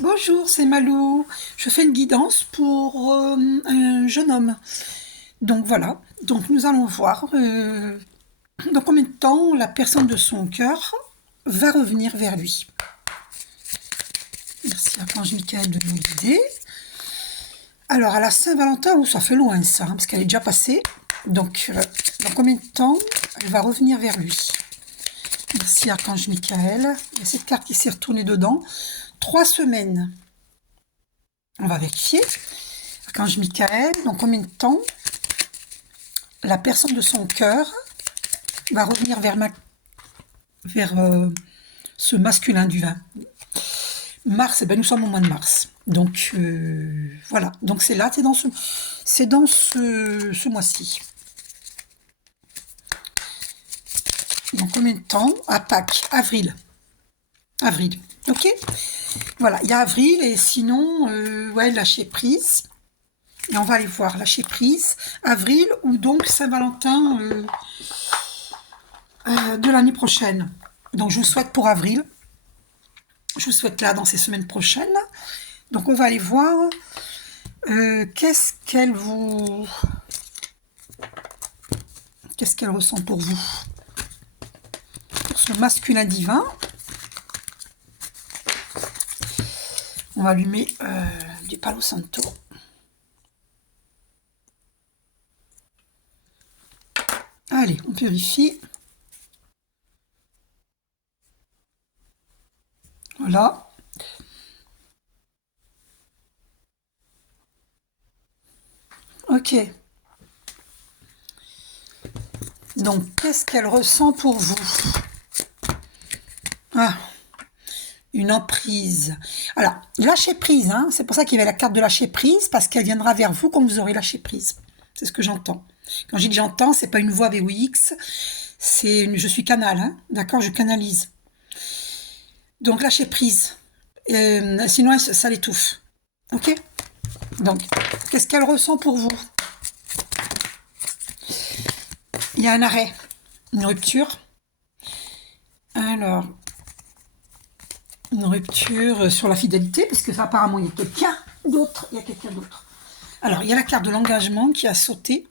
Bonjour, c'est Malou. Je fais une guidance pour un jeune homme. Donc voilà, donc nous allons voir dans combien de temps la personne de son cœur va revenir vers lui. Merci Archange Michael de nous guider. Alors à la Saint-Valentin, ça fait loin ça, parce qu'elle est déjà passée. Donc dans combien de temps elle va revenir vers lui? Merci Archange Michael. Il y a cette carte qui s'est retournée dedans. 3 semaines. On va vérifier. Archange Michael, dans combien de temps la personne de son cœur va revenir vers ce masculin du vin. Mars, eh ben, nous sommes au mois de mars. Donc voilà, donc c'est là, c'est dans ce mois-ci. Dans combien de temps? À Pâques, avril. Avril, ok. Voilà, il y a avril et sinon, ouais, lâcher prise. Et on va aller voir lâcher prise, avril ou donc Saint-Valentin de l'année prochaine. Donc je vous souhaite pour avril. Je vous souhaite là dans ces semaines prochaines. Donc on va aller voir qu'est-ce qu'elle ressent pour vous. Pour ce masculin divin. On va allumer du Palo Santo. Allez, on purifie. Voilà. Ok. Donc, qu'est-ce qu'elle ressent pour vous? Ah, une emprise. Alors, lâcher prise, hein, c'est pour ça qu'il y avait la carte de lâcher prise, parce qu'elle viendra vers vous quand vous aurez lâché prise. C'est ce que j'entends. Quand je dis que j'entends, c'est pas une voix VOX, je suis canal, hein, d'accord, je canalise. Donc, lâcher prise. Sinon, ça l'étouffe. Ok. Donc, qu'est-ce qu'elle ressent pour vous? Il y a un arrêt, une rupture. Alors, une rupture sur la fidélité, parce que apparemment il y a quelqu'un d'autre. Alors, il y a la carte de l'engagement qui a sauté.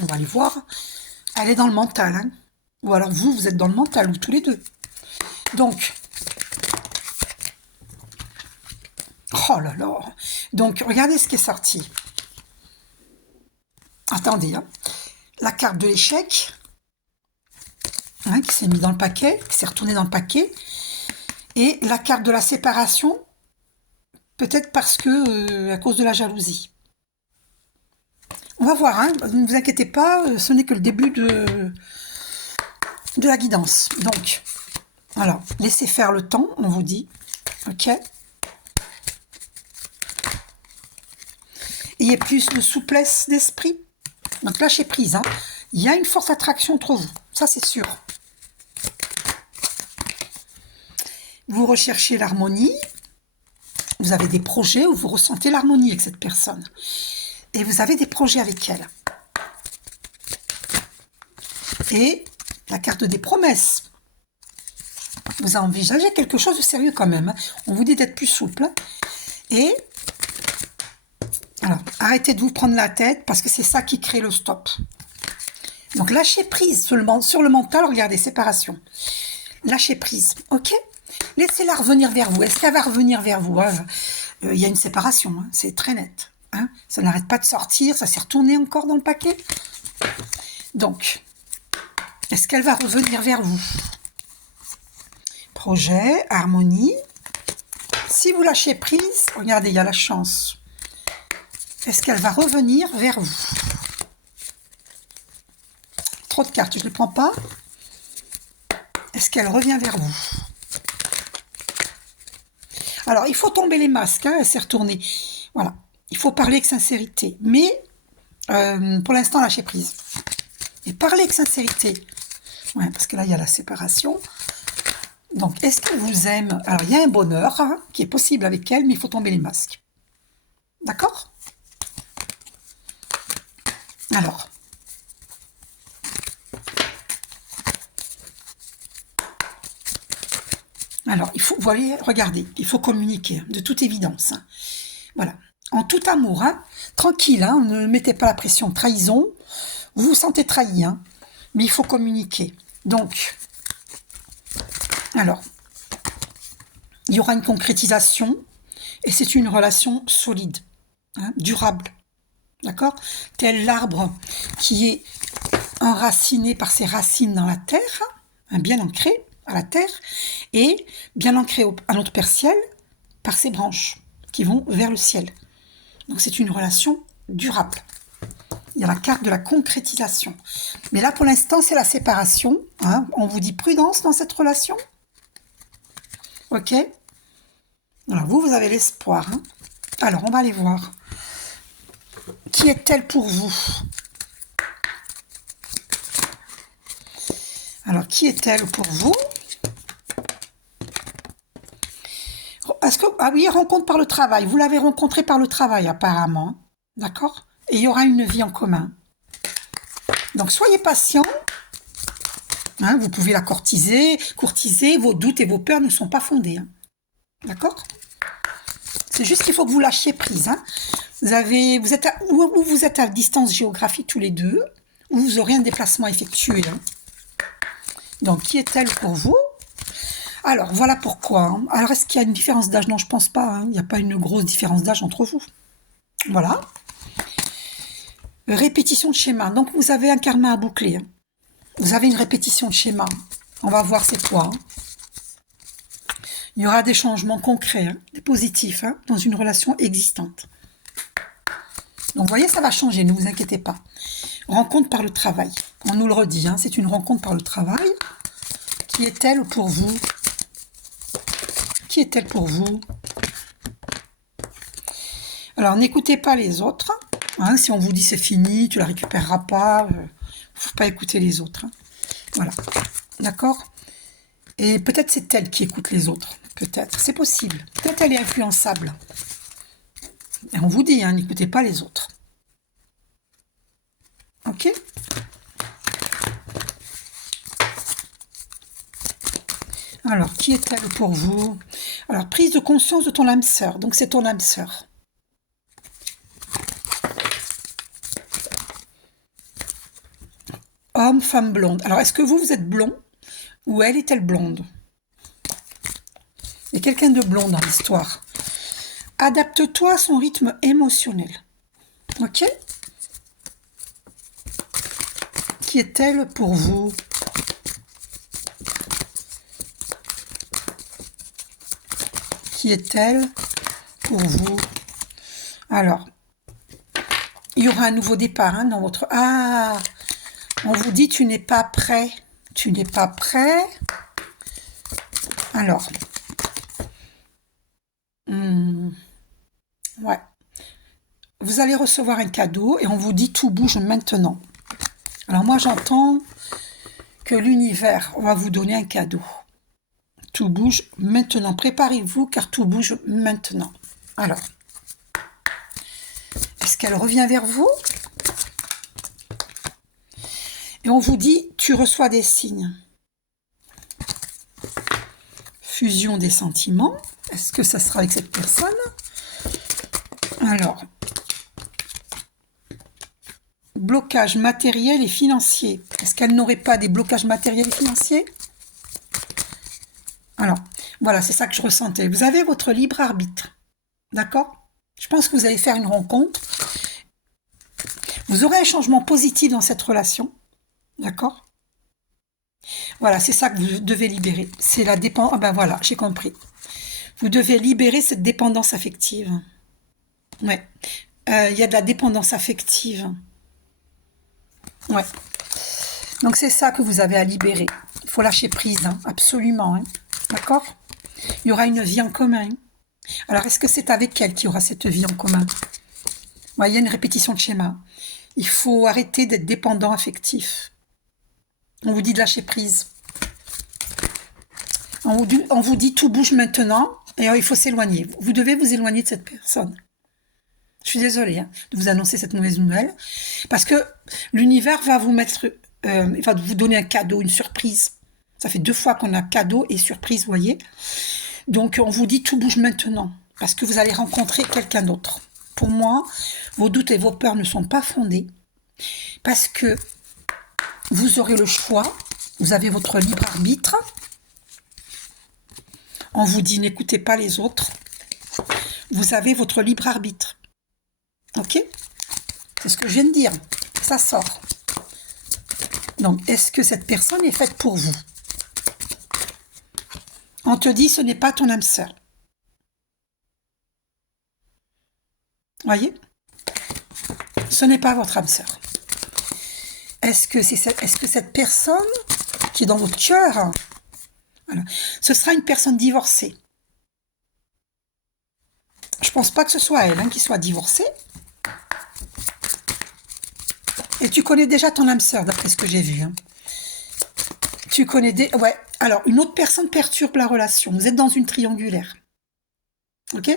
On va aller voir. Elle est dans le mental, hein. Ou alors vous êtes dans le mental, ou tous les deux. Donc, oh là là. Donc, regardez ce qui est sorti. Attendez, hein. La carte de l'échec, hein, qui s'est mis dans le paquet, qui s'est retournée dans le paquet. Et la carte de la séparation, peut-être parce que à cause de la jalousie. On va voir, hein. Ne vous inquiétez pas, ce n'est que le début de la guidance. Donc, alors, laissez faire le temps, on vous dit. Ok. Ayez plus de souplesse d'esprit. Donc, lâchez prise, hein. Il y a une forte attraction entre vous, ça c'est sûr. Vous recherchez l'harmonie. Vous avez des projets où vous ressentez l'harmonie avec cette personne. Et vous avez des projets avec elle. Et la carte des promesses. Vous envisagez quelque chose de sérieux quand même. On vous dit d'être plus souple. Et alors, arrêtez de vous prendre la tête parce que c'est ça qui crée le stop. Donc, lâchez prise sur le mental. Regardez, séparation. Lâchez prise, ok? Laissez-la revenir vers vous. Est-ce qu'elle va revenir vers vous? Il y a une séparation, hein, c'est très net. Hein, ça n'arrête pas de sortir, ça s'est retourné encore dans le paquet. Donc, est-ce qu'elle va revenir vers vous? Projet, harmonie. Si vous lâchez prise, regardez, il y a la chance. Est-ce qu'elle va revenir vers vous? Trop de cartes, je ne les prends pas. Est-ce qu'elle revient vers vous? Alors, il faut tomber les masques, hein, elle s'est retournée. Voilà, il faut parler avec sincérité. Mais, pour l'instant, lâchez prise. Et parler avec sincérité. Ouais, parce que là, il y a la séparation. Donc, est-ce qu'elle vous aime? Alors, il y a un bonheur, hein, qui est possible avec elle, mais il faut tomber les masques. D'accord? Alors, Alors, il faut, vous voyez, regardez, il faut communiquer, de toute évidence. Hein. Voilà. En tout amour, hein, tranquille, hein, ne mettez pas la pression. Trahison, vous vous sentez trahi, hein, mais il faut communiquer. Donc, alors, il y aura une concrétisation et c'est une relation solide, hein, durable. D'accord? Tel l'arbre qui est enraciné par ses racines dans la terre, hein, bien ancré à la terre, et bien ancré à notre père ciel par ses branches qui vont vers le ciel. Donc c'est une relation durable. Il y a la carte de la concrétisation. Mais là, pour l'instant, c'est la séparation. Hein. On vous dit prudence dans cette relation. Ok? Alors, vous avez l'espoir. Hein. Alors, on va aller voir. Qui est-elle pour vous? Alors, qui est-elle pour vous? Est-ce que... Ah oui, rencontre par le travail. Vous l'avez rencontrée par le travail, apparemment. D'accord? Et il y aura une vie en commun. Donc, soyez patient. Hein, vous pouvez la courtiser. Vos doutes et vos peurs ne sont pas fondés. Hein. D'accord? C'est juste qu'il faut que vous lâchiez prise. Hein. Vous êtes à distance géographique tous les deux, ou vous aurez un déplacement effectué. Hein. Donc, qui est-elle pour vous? Alors, voilà pourquoi. Hein. Alors, est-ce qu'il y a une différence d'âge? Non, je pense pas. Hein. Il n'y a pas une grosse différence d'âge entre vous. Voilà. Répétition de schéma. Donc, vous avez un karma à boucler. Hein. Vous avez une répétition de schéma. On va voir c'est quoi. Hein. Il y aura des changements concrets, hein, des positifs, hein, dans une relation existante. Donc, vous voyez, ça va changer, ne vous inquiétez pas. Rencontre par le travail. On nous le redit, hein, c'est une rencontre par le travail. Qui est-elle pour vous? Qui est-elle pour vous? Alors, n'écoutez pas les autres. Hein, si on vous dit c'est fini, tu la récupéreras pas, il ne faut pas écouter les autres. Hein. Voilà. D'accord? Et peut-être c'est elle qui écoute les autres. Peut-être. C'est possible. Peut-être elle est influençable. Et on vous dit, hein, n'écoutez pas les autres. Ok? Alors, qui est-elle pour vous? Alors, prise de conscience de ton âme sœur. Donc, c'est ton âme sœur. Homme, femme blonde. Alors, est-ce que vous êtes blond? Ou elle est-elle blonde? Il y a quelqu'un de blond dans l'histoire. Adapte-toi à son rythme émotionnel. Ok? Qui est-elle pour vous? Qui est-elle pour vous? Alors, il y aura un nouveau départ hein, dans votre... Ah, on vous dit tu n'es pas prêt. Tu n'es pas prêt. Alors, ouais. Vous allez recevoir un cadeau et on vous dit tout bouge maintenant. Alors moi j'entends que l'univers va vous donner un cadeau. Tout bouge maintenant. Préparez-vous car tout bouge maintenant. Alors, est-ce qu'elle revient vers vous? Et on vous dit, tu reçois des signes. Fusion des sentiments. Est-ce que ça sera avec cette personne? Alors, blocage matériel et financier. Est-ce qu'elle n'aurait pas des blocages matériels et financiers? Alors, voilà, c'est ça que je ressentais. Vous avez votre libre arbitre. D'accord? Je pense que vous allez faire une rencontre. Vous aurez un changement positif dans cette relation. D'accord? Voilà, c'est ça que vous devez libérer. C'est la dépendance. Ah ben voilà, j'ai compris. Vous devez libérer cette dépendance affective. Ouais. Il y a de la dépendance affective. Ouais. Donc c'est ça que vous avez à libérer. Il faut lâcher prise, hein, absolument. Hein. D'accord? Il y aura une vie en commun. Alors est-ce que c'est avec elle qu'il y aura cette vie en commun? Ouais, il y a une répétition de schéma. Il faut arrêter d'être dépendant affectif. On vous dit de lâcher prise. On vous dit tout bouge maintenant et il faut s'éloigner. Vous devez vous éloigner de cette personne. Je suis désolée hein, de vous annoncer cette mauvaise nouvelle parce que l'univers va vous mettre, va vous donner un cadeau, une surprise. Ça fait 2 fois qu'on a cadeau et surprise, vous voyez. Donc, on vous dit tout bouge maintenant, parce que vous allez rencontrer quelqu'un d'autre. Pour moi, vos doutes et vos peurs ne sont pas fondés, parce que vous aurez le choix, vous avez votre libre arbitre. On vous dit n'écoutez pas les autres. Vous avez votre libre arbitre. Ok? C'est ce que je viens de dire. Ça sort. Donc, est-ce que cette personne est faite pour vous? On te dit ce n'est pas ton âme sœur. Voyez? Ce n'est pas votre âme sœur. Est-ce que cette personne qui est dans votre cœur, voilà, ce sera une personne divorcée? Je pense pas que ce soit elle qui soit divorcée. Et tu connais déjà ton âme sœur, d'après ce que j'ai vu. Tu connais des... Ouais, alors, une autre personne perturbe la relation. Vous êtes dans une triangulaire. Ok?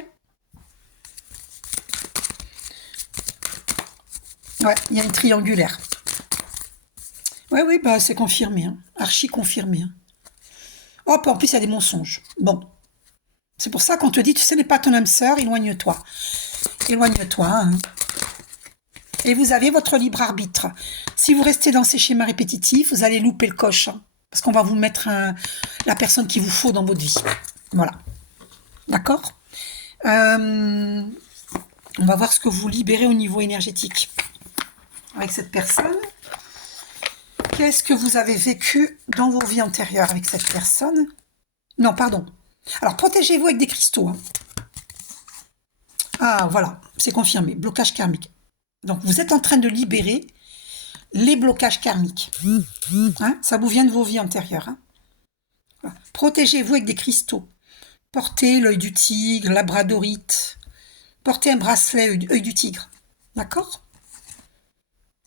Ouais, il y a une triangulaire. Ouais, oui, bah c'est confirmé. Archi confirmé. Hop, en plus, il y a des mensonges. Bon. C'est pour ça qu'on te dit, tu sais, n'est pas ton âme sœur, éloigne-toi. Éloigne-toi. Et vous avez votre libre arbitre. Si vous restez dans ces schémas répétitifs, vous allez louper le coche. Parce qu'on va vous mettre la personne qu'il vous faut dans votre vie. Voilà. D'accord? On va voir ce que vous libérez au niveau énergétique. Avec cette personne. Qu'est-ce que vous avez vécu dans vos vies antérieures avec cette personne? Non, pardon. Alors, protégez-vous avec des cristaux. Ah, voilà, c'est confirmé. Blocage karmique. Donc, vous êtes en train de libérer les blocages karmiques. Ça vous vient de vos vies antérieures. Voilà. Protégez-vous avec des cristaux. Portez l'œil du tigre, labradorite. Portez un bracelet œil du tigre. D'accord?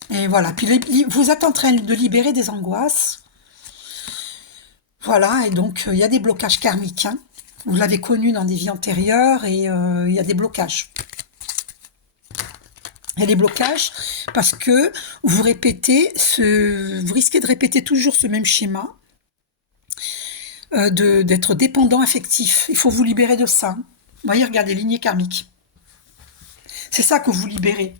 Et voilà. Puis, vous êtes en train de libérer des angoisses. Voilà, et donc, il y a des blocages karmiques. Vous l'avez connu dans des vies antérieures et il y a des blocages. Il y a des blocages parce que vous risquez de répéter toujours ce même schéma d'être dépendant affectif. Il faut vous libérer de ça. Vous voyez, regardez, lignée karmique. C'est ça que vous libérez.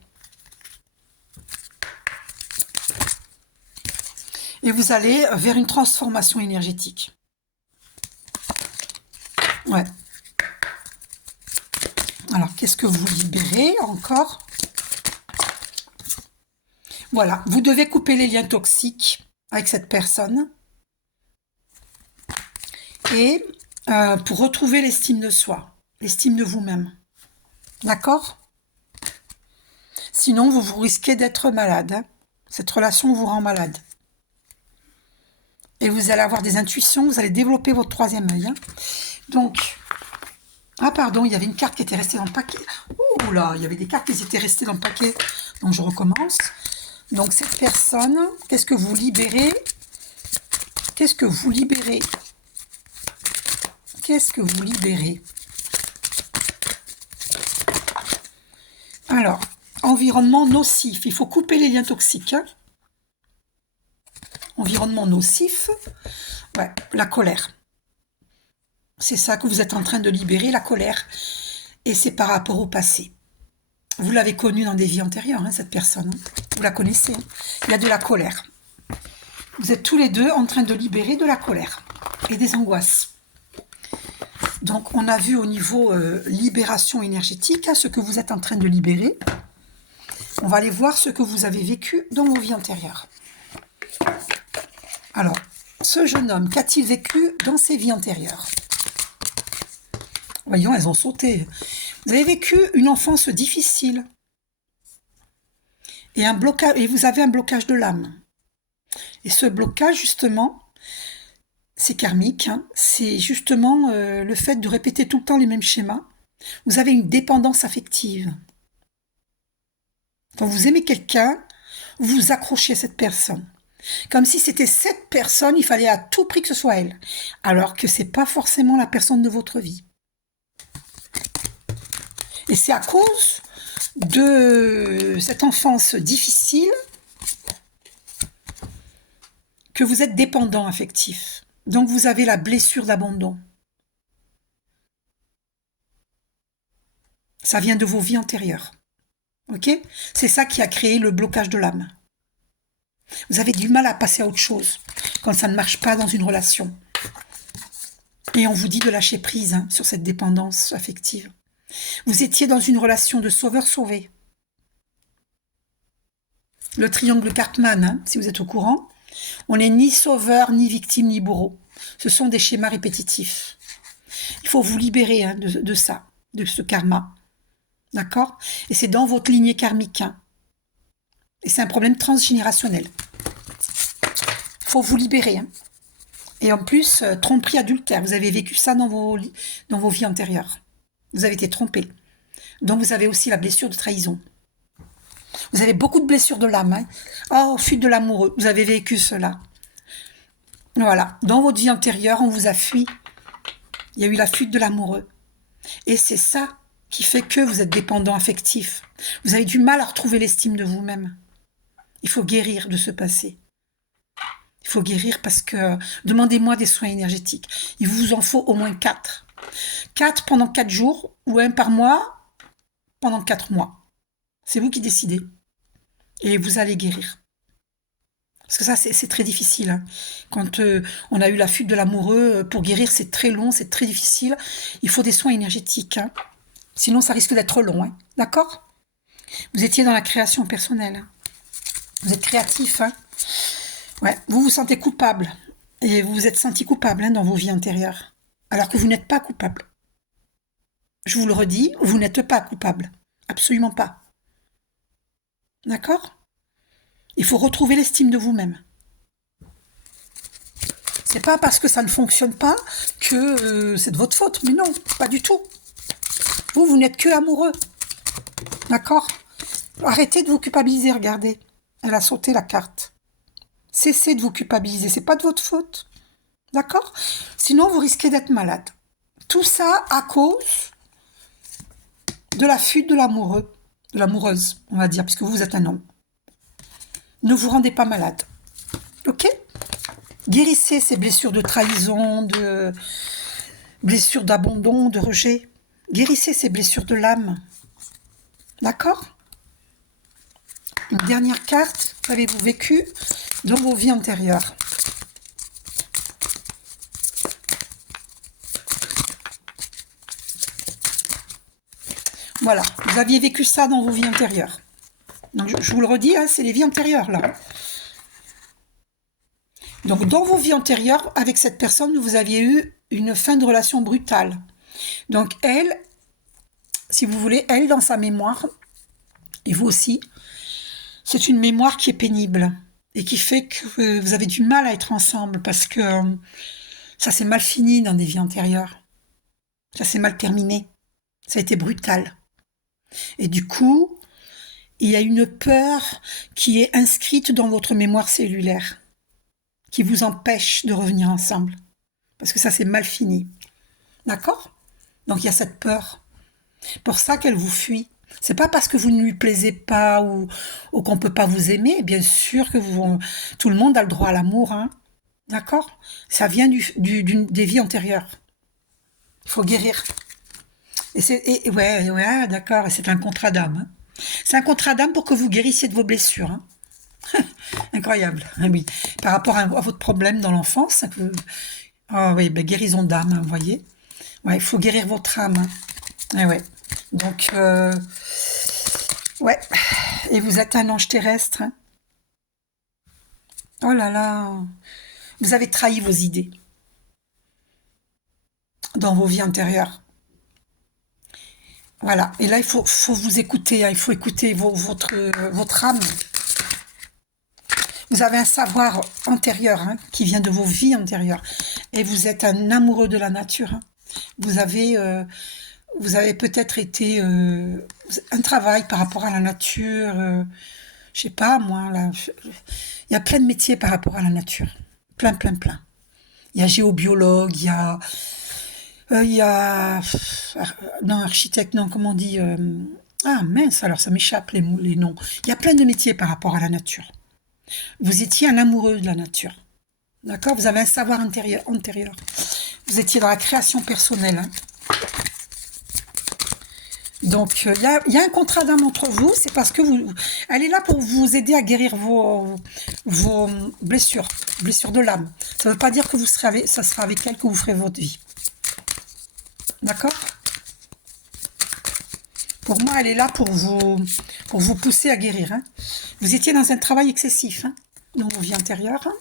Et vous allez vers une transformation énergétique. Ouais. Alors, qu'est-ce que vous libérez encore? Voilà, vous devez couper les liens toxiques avec cette personne. Et pour retrouver l'estime de soi, l'estime de vous-même. D'accord? Sinon, vous risquez d'être malade. Cette relation vous rend malade. Et vous allez avoir des intuitions, vous allez développer votre troisième œil. Donc, ah pardon, il y avait une carte qui était restée dans le paquet. Ouh là, il y avait des cartes qui étaient restées dans le paquet. Donc, je recommence. Donc, cette personne, qu'est-ce que vous libérez? Qu'est-ce que vous libérez? Qu'est-ce que vous libérez? Alors, environnement nocif. Il faut couper les liens toxiques. Environnement nocif. Ouais, la colère. C'est ça que vous êtes en train de libérer, la colère. Et c'est par rapport au passé. Vous l'avez connue dans des vies antérieures, cette personne. Vous la connaissez. Il y a de la colère. Vous êtes tous les deux en train de libérer de la colère et des angoisses. Donc, on a vu au niveau libération énergétique ce que vous êtes en train de libérer. On va aller voir ce que vous avez vécu dans vos vies antérieures. Alors, ce jeune homme, qu'a-t-il vécu dans ses vies antérieures? Voyons, elles ont sauté. Vous avez vécu une enfance difficile. Et vous avez un blocage de l'âme. Et ce blocage, justement, c'est karmique. C'est justement le fait de répéter tout le temps les mêmes schémas. Vous avez une dépendance affective. Quand vous aimez quelqu'un, vous vous accrochez à cette personne. Comme si c'était cette personne, il fallait à tout prix que ce soit elle. Alors que ce n'est pas forcément la personne de votre vie. Et c'est à cause de cette enfance difficile que vous êtes dépendant affectif. Donc vous avez la blessure d'abandon. Ça vient de vos vies antérieures. Ok? C'est ça qui a créé le blocage de l'âme. Vous avez du mal à passer à autre chose quand ça ne marche pas dans une relation. Et on vous dit de lâcher prise hein, sur cette dépendance affective. Vous étiez dans une relation de sauveur-sauvé. Le triangle Cartman, hein, si vous êtes au courant, on n'est ni sauveur, ni victime, ni bourreau. Ce sont des schémas répétitifs. Il faut vous libérer hein, de ça, de ce karma. D'accord? Et c'est dans votre lignée karmique. Hein. Et c'est un problème transgénérationnel. Il faut vous libérer. Hein. Et en plus, tromperie adultère. Vous avez vécu ça dans vos vies antérieures. Vous avez été trompé. Donc vous avez aussi la blessure de trahison. Vous avez beaucoup de blessures de l'âme. Hein. Oh, fuite de l'amoureux. Vous avez vécu cela. Voilà. Dans votre vie antérieure, on vous a fui. Il y a eu la fuite de l'amoureux. Et c'est ça qui fait que vous êtes dépendant affectif. Vous avez du mal à retrouver l'estime de vous-même. Il faut guérir de ce passé. Il faut guérir parce que... Demandez-moi des soins énergétiques. Il vous en faut au moins 4. 4 pendant 4 jours ou 1 par mois pendant 4 mois. C'est vous qui décidez. Et vous allez guérir. Parce que ça, c'est très difficile. Hein. Quand on a eu la fuite de l'amoureux, pour guérir, c'est très long, c'est très difficile. Il faut des soins énergétiques. Hein. Sinon, ça risque d'être long. Hein. D'accord? Vous étiez dans la création personnelle. Hein. Vous êtes créatif. Hein. Ouais. Vous vous sentez coupable. Et vous vous êtes senti coupable hein, dans vos vies antérieures. Alors que vous n'êtes pas coupable. Je vous le redis, vous n'êtes pas coupable. Absolument pas. D'accord? Il faut retrouver l'estime de vous-même. C'est pas parce que ça ne fonctionne pas que c'est de votre faute. Mais non, pas du tout. Vous n'êtes que amoureux. D'accord? Arrêtez de vous culpabiliser, regardez. Elle a sauté la carte. Cessez de vous culpabiliser, c'est pas de votre faute. D'accord? Sinon, vous risquez d'être malade. Tout ça à cause de la fuite de l'amoureux, de l'amoureuse, on va dire, parce que vous êtes un homme. Ne vous rendez pas malade. Ok? Guérissez ces blessures de trahison, de blessures d'abandon, de rejet. Guérissez ces blessures de l'âme. D'accord? Une dernière carte, qu'avez-vous vécu dans vos vies antérieures? Voilà, vous aviez vécu ça dans vos vies antérieures. Donc, je vous le redis, hein, c'est les vies antérieures, là. Donc, dans vos vies antérieures, avec cette personne, vous aviez eu une fin de relation brutale. Donc, elle, si vous voulez, elle, dans sa mémoire, et vous aussi, c'est une mémoire qui est pénible et qui fait que vous avez du mal à être ensemble parce que ça s'est mal fini dans des vies antérieures. Ça s'est mal terminé. Ça a été brutal. Et du coup, il y a une peur qui est inscrite dans votre mémoire cellulaire, qui vous empêche de revenir ensemble. Parce que ça s'est mal fini. D'accord? Donc il y a cette peur. Pour ça qu'elle vous fuit. C'est pas parce que vous ne lui plaisez pas ou qu'on peut pas vous aimer. Bien sûr que tout le monde a le droit à l'amour. Hein. D'accord? Ça vient des vies antérieures. Il faut guérir. Ouais, d'accord. Et c'est un contrat d'âme. Hein. C'est un contrat d'âme pour que vous guérissiez de vos blessures. Hein. Incroyable. Ah oui. Par rapport à votre problème dans l'enfance. Oh oui, ben, guérison d'âme, hein, vous voyez. Ouais, il faut guérir votre âme. Hein. Ah ouais. Donc, ouais. Et vous êtes un ange terrestre. Hein. Oh là là. Vous avez trahi vos idées dans vos vies antérieures. Voilà. Et là, il faut vous écouter. Hein. Il faut écouter votre âme. Vous avez un savoir antérieur hein, qui vient de vos vies antérieures. Et vous êtes un amoureux de la nature. Hein. Vous avez peut-être été un travail par rapport à la nature. Je sais pas, moi. Là, il y a plein de métiers par rapport à la nature. Plein, plein, plein. Il y a géobiologue, il y a non, architecte, non, comment on dit ah mince, alors ça m'échappe les noms. Il y a plein de métiers par rapport à la nature. Vous étiez un amoureux de la nature. D'accord? Vous avez un savoir antérieur. Vous étiez dans la création personnelle. Hein. Donc, il y a un contrat d'âme entre vous. C'est parce que elle est là pour vous aider à guérir vos blessures de l'âme. Ça ne veut pas dire que ça sera avec elle que vous ferez votre vie. D'accord? Pour moi, elle est là pour vous pousser à guérir. Hein. Vous étiez dans un travail excessif hein, dans vos vies antérieures. Hein.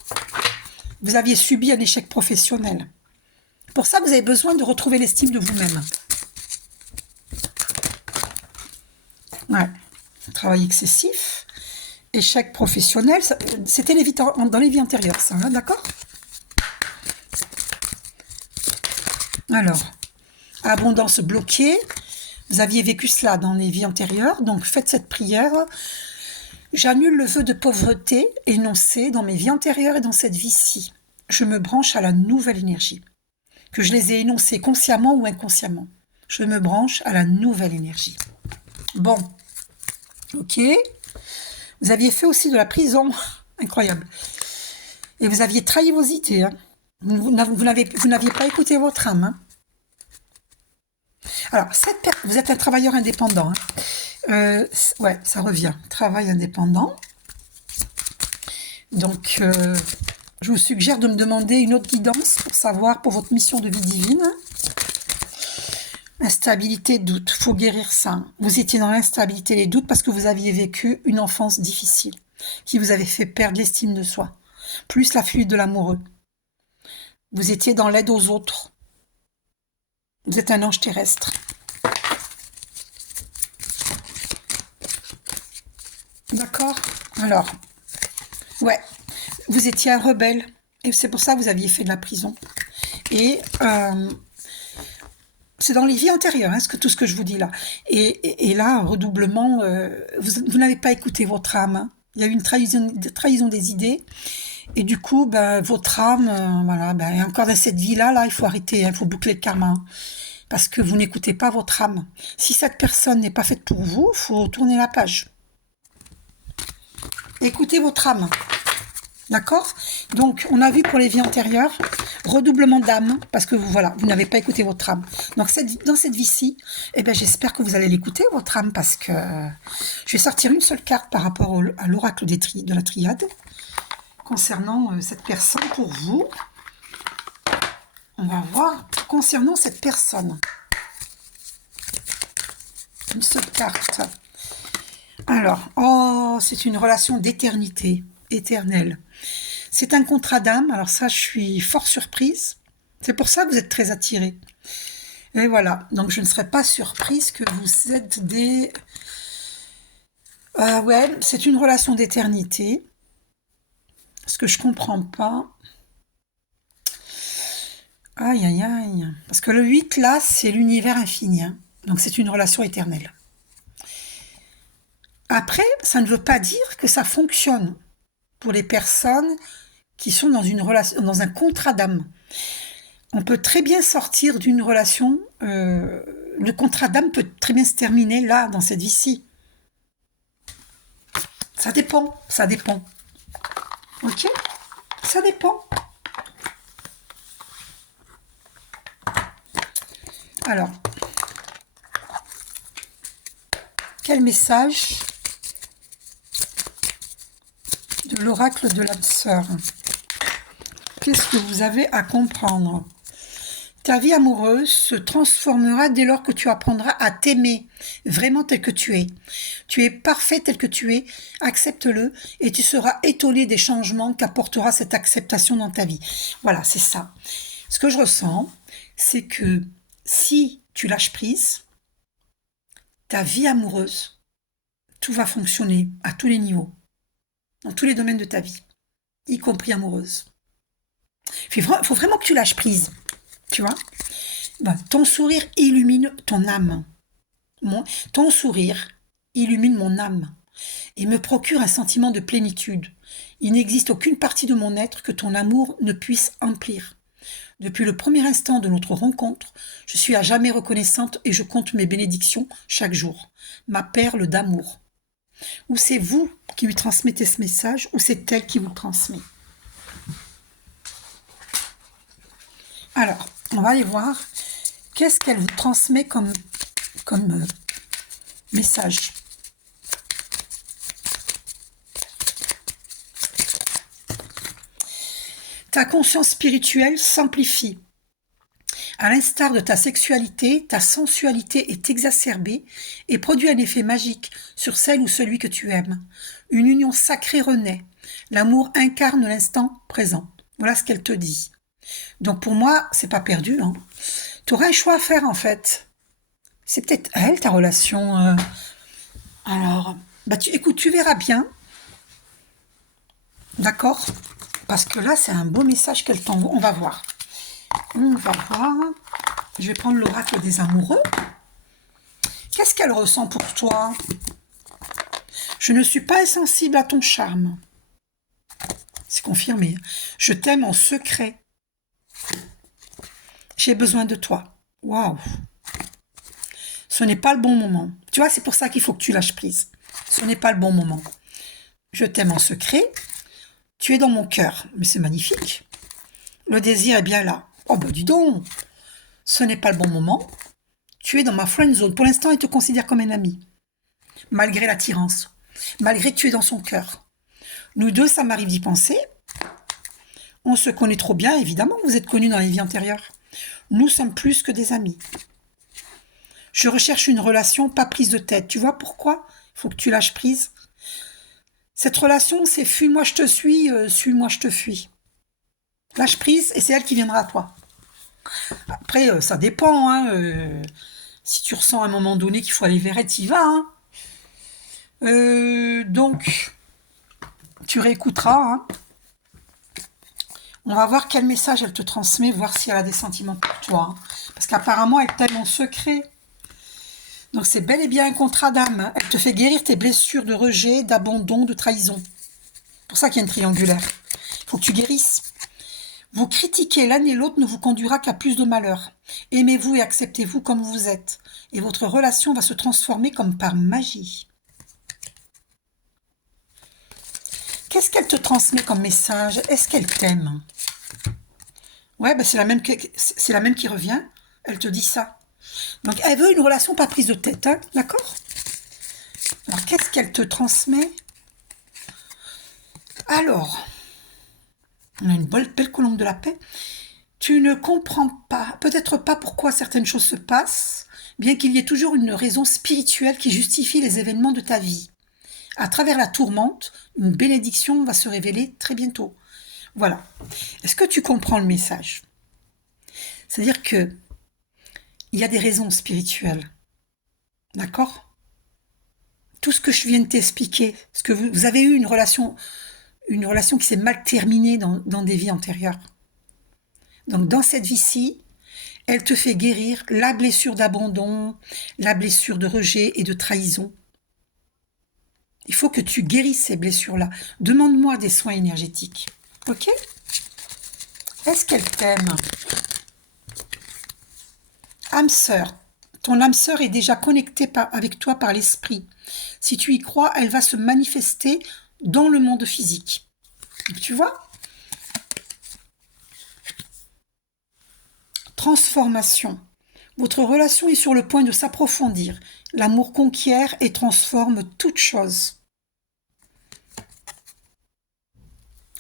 Vous aviez subi un échec professionnel. Pour ça, vous avez besoin de retrouver l'estime de vous-même. Ouais. Travail excessif, échec professionnel, c'était dans les vies antérieures, ça, hein, d'accord? Alors, abondance bloquée, vous aviez vécu cela dans les vies antérieures, donc faites cette prière. J'annule le vœu de pauvreté énoncé dans mes vies antérieures et dans cette vie-ci. Je me branche à la nouvelle énergie. Que je les ai énoncés consciemment ou inconsciemment. Je me branche à la nouvelle énergie. Bon. Ok. Vous aviez fait aussi de la prison. Incroyable. Et vous aviez trahi vos idées. Hein. Vous n'aviez pas écouté votre âme. Hein. Alors, vous êtes un travailleur indépendant. Hein. Ouais, ça revient. Travail indépendant. Donc, je vous suggère de me demander une autre guidance pour savoir, pour votre mission de vie divine. Instabilité, doute. Il faut guérir ça. Vous étiez dans l'instabilité, les doutes, parce que vous aviez vécu une enfance difficile, qui vous avait fait perdre l'estime de soi, plus la fuite de l'amoureux. Vous étiez dans l'aide aux autres. Vous êtes un ange terrestre. D'accord? Alors, ouais, vous étiez un rebelle. Et c'est pour ça que vous aviez fait de la prison. Et c'est dans les vies antérieures, hein, tout ce que je vous dis là. Et là, un redoublement, vous n'avez pas écouté votre âme. Hein. Il y a eu une trahison des idées. Et du coup, ben, votre âme, voilà, ben, encore dans cette vie-là, il faut arrêter, il faut boucler le karma. Hein, parce que vous n'écoutez pas votre âme. Si cette personne n'est pas faite pour vous, il faut tourner la page. Écoutez votre âme. D'accord? Donc, on a vu pour les vies antérieures, redoublement d'âme, parce que vous n'avez pas écouté votre âme. Donc, dans cette vie-ci, eh ben, j'espère que vous allez l'écouter, votre âme, parce que je vais sortir une seule carte par rapport à l'oracle de la triade, concernant cette personne pour vous. On va voir concernant cette personne. Une seule carte. Alors, oh, c'est une relation d'éternité, éternelle. C'est un contrat d'âme, alors ça, je suis fort surprise. C'est pour ça que vous êtes très attirés. Et voilà, donc je ne serais pas surprise que vous êtes des... ouais, c'est une relation d'éternité. Ce que je comprends pas... Aïe, aïe, aïe. Parce que le 8, là, c'est l'univers infini. Hein. Donc c'est une relation éternelle. Après, ça ne veut pas dire que ça fonctionne pour les personnes qui sont dans une relation, dans un contrat d'âme. On peut très bien sortir d'une relation. Le contrat d'âme peut très bien se terminer là, dans cette vie-ci. Ça dépend, ça dépend. Ok? Ça dépend. Alors, quel message de l'oracle de l'âme sœur? Qu'est-ce que vous avez à comprendre? Ta vie amoureuse se transformera dès lors que tu apprendras à t'aimer vraiment tel que tu es. Tu es parfait tel que tu es, accepte-le et tu seras étonné des changements qu'apportera cette acceptation dans ta vie. Voilà, c'est ça. Ce que je ressens, c'est que si tu lâches prise, ta vie amoureuse, tout va fonctionner à tous les niveaux, dans tous les domaines de ta vie, y compris amoureuse. Il faut vraiment que tu lâches prise, tu vois. Ben, ton sourire illumine ton âme. Ton sourire illumine mon âme et me procure un sentiment de plénitude. Il n'existe aucune partie de mon être que ton amour ne puisse emplir. Depuis le premier instant de notre rencontre, je suis à jamais reconnaissante et je compte mes bénédictions chaque jour. Ma perle d'amour. Ou c'est vous qui lui transmettez ce message, ou c'est elle qui vous le transmet. Alors, on va aller voir qu'est-ce qu'elle vous transmet comme message. Ta conscience spirituelle s'amplifie. À l'instar de ta sexualité, ta sensualité est exacerbée et produit un effet magique sur celle ou celui que tu aimes. Une union sacrée renaît. L'amour incarne l'instant présent. Voilà ce qu'elle te dit. Donc pour moi, c'est pas perdu. Hein. Tu auras un choix à faire en fait. C'est peut-être elle, ta relation. Alors, bah écoute, tu verras bien. D'accord? Parce que là, c'est un beau message qu'elle t'envoie. On va voir. On va voir. Je vais prendre l'oracle des amoureux. Qu'est-ce qu'elle ressent pour toi? Je ne suis pas insensible à ton charme. C'est confirmé. Je t'aime en secret. J'ai besoin de toi. Waouh. Ce n'est pas le bon moment. Tu vois, c'est pour ça qu'il faut que tu lâches prise. Ce n'est pas le bon moment. Je t'aime en secret. Tu es dans mon cœur. Mais c'est magnifique. Le désir est bien là. Oh ben dis donc. Ce n'est pas le bon moment. Tu es dans ma friend zone. Pour l'instant, il te considère comme un ami. Malgré l'attirance. Malgré que tu es dans son cœur. Nous deux, ça m'arrive d'y penser. On se connaît trop bien, évidemment. Vous êtes connus dans les vies antérieures. Nous sommes plus que des amis. Je recherche une relation, pas prise de tête. Tu vois pourquoi? Il faut que tu lâches prise. Cette relation, c'est fuis-moi, je te suis, suis-moi, je te fuis. Lâche prise et c'est elle qui viendra à toi. Après, ça dépend. Hein, si tu ressens à un moment donné qu'il faut aller vers elle, t'y vas. Hein. Donc, tu réécouteras. Hein. On va voir quel message elle te transmet, voir si elle a des sentiments pour toi. Hein. Parce qu'apparemment, elle t'aime en secret. Donc, c'est bel et bien un contrat d'âme. Hein. Elle te fait guérir tes blessures de rejet, d'abandon, de trahison. C'est pour ça qu'il y a une triangulaire. Il faut que tu guérisses. Vous critiquer l'un et l'autre ne vous conduira qu'à plus de malheur. Aimez-vous et acceptez-vous comme vous êtes. Et votre relation va se transformer comme par magie. Qu'est-ce qu'elle te transmet comme message? Est-ce qu'elle t'aime? Ouais, c'est la même qui revient. Elle te dit ça. Donc, elle veut une relation pas prise de tête, hein, d'accord? Alors, qu'est-ce qu'elle te transmet? Alors, on a une belle colombe de la paix. Tu ne comprends pas, peut-être pas pourquoi certaines choses se passent, bien qu'il y ait toujours une raison spirituelle qui justifie les événements de ta vie. À travers la tourmente, une bénédiction va se révéler très bientôt. Voilà. Est-ce que tu comprends le message? C'est-à-dire que il y a des raisons spirituelles. D'accord? Tout ce que je viens de t'expliquer, ce que vous avez eu une relation qui s'est mal terminée dans des vies antérieures. Donc dans cette vie-ci, elle te fait guérir la blessure d'abandon, la blessure de rejet et de trahison. Il faut que tu guérisses ces blessures-là. Demande-moi des soins énergétiques. Ok? Est-ce qu'elle t'aime? Âme sœur. Ton âme sœur est déjà connectée avec toi par l'esprit. Si tu y crois, elle va se manifester dans le monde physique. Tu vois? Transformation. Votre relation est sur le point de s'approfondir. L'amour conquiert et transforme toute chose.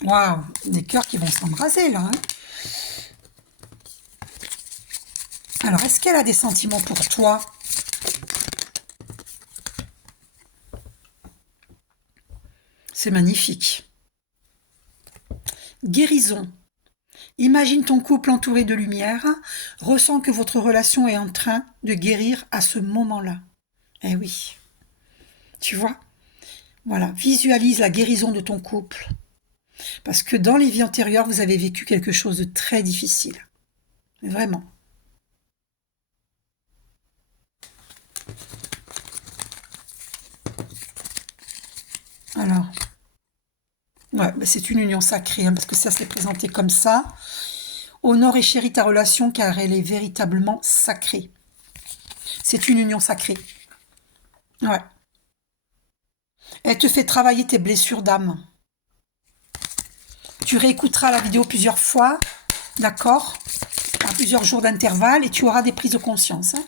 Waouh, des cœurs qui vont s'embraser là. Hein. Alors, est-ce qu'elle a des sentiments pour toi? C'est magnifique. Guérison. Imagine ton couple entouré de lumière, ressens que votre relation est en train de guérir à ce moment-là. Eh oui. Tu vois? Voilà, visualise la guérison de ton couple. Parce que dans les vies antérieures, vous avez vécu quelque chose de très difficile. Vraiment. Alors, ouais, c'est une union sacrée, hein, parce que ça s'est présenté comme ça. Honore et chéris ta relation car elle est véritablement sacrée. C'est une union sacrée. Ouais. Elle te fait travailler tes blessures d'âme. Tu réécouteras la vidéo plusieurs fois, d'accord? à plusieurs jours d'intervalle et tu auras des prises de conscience. Hein.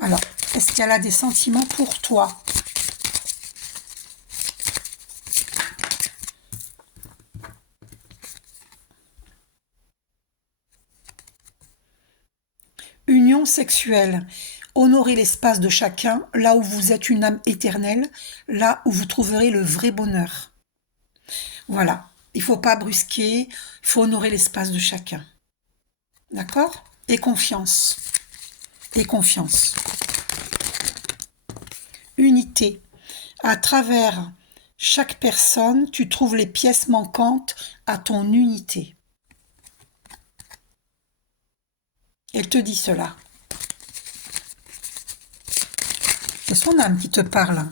Alors, est-ce qu'elle a des sentiments pour toi? Union sexuelle. Honorez l'espace de chacun, là où vous êtes une âme éternelle, là où vous trouverez le vrai bonheur. Voilà. Il ne faut pas brusquer, il faut honorer l'espace de chacun. D'accord? Et confiance. Et confiance. Unité. À travers chaque personne, tu trouves les pièces manquantes à ton unité. Elle te dit cela. C'est son âme qui te parle.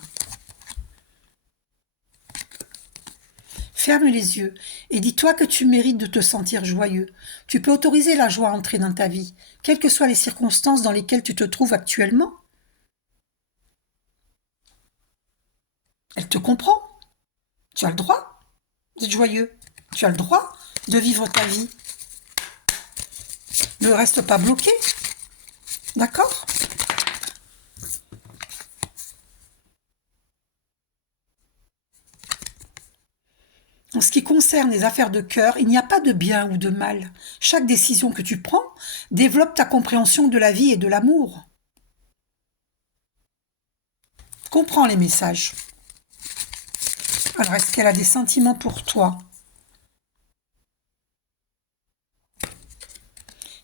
Ferme les yeux et dis-toi que tu mérites de te sentir joyeux. Tu peux autoriser la joie à entrer dans ta vie, quelles que soient les circonstances dans lesquelles tu te trouves actuellement. Elle te comprend. Tu as le droit d'être joyeux. Tu as le droit de vivre ta vie. Ne reste pas bloqué. D'accord ? En ce qui concerne les affaires de cœur, il n'y a pas de bien ou de mal. Chaque décision que tu prends développe ta compréhension de la vie et de l'amour. Comprends les messages. Alors, est-ce qu'elle a des sentiments pour toi?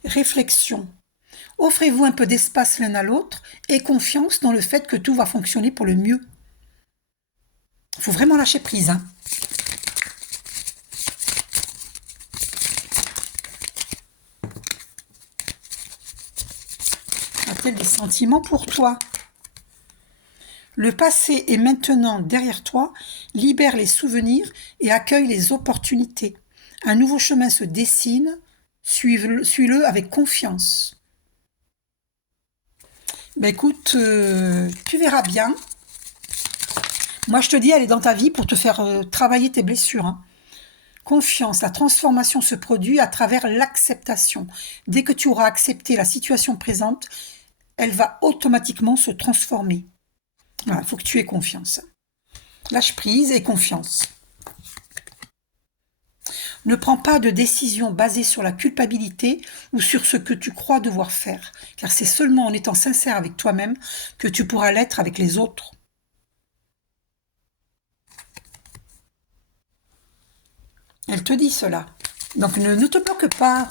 Réflexion. Offrez-vous un peu d'espace l'un à l'autre et confiance dans le fait que tout va fonctionner pour le mieux. Il faut vraiment lâcher prise. Hein. A-t-elle des sentiments pour toi? Le passé est maintenant derrière toi, libère les souvenirs et accueille les opportunités. Un nouveau chemin se dessine, suis-le avec confiance. Ben écoute, tu verras bien. Moi je te dis, elle est dans ta vie pour te faire travailler tes blessures. Hein. Confiance, la transformation se produit à travers l'acceptation. Dès que tu auras accepté la situation présente, elle va automatiquement se transformer. Voilà, il faut que tu aies confiance. Lâche prise et confiance. Ne prends pas de décision basée sur la culpabilité ou sur ce que tu crois devoir faire, car c'est seulement en étant sincère avec toi-même que tu pourras l'être avec les autres. Elle te dit cela. Donc ne te bloque pas.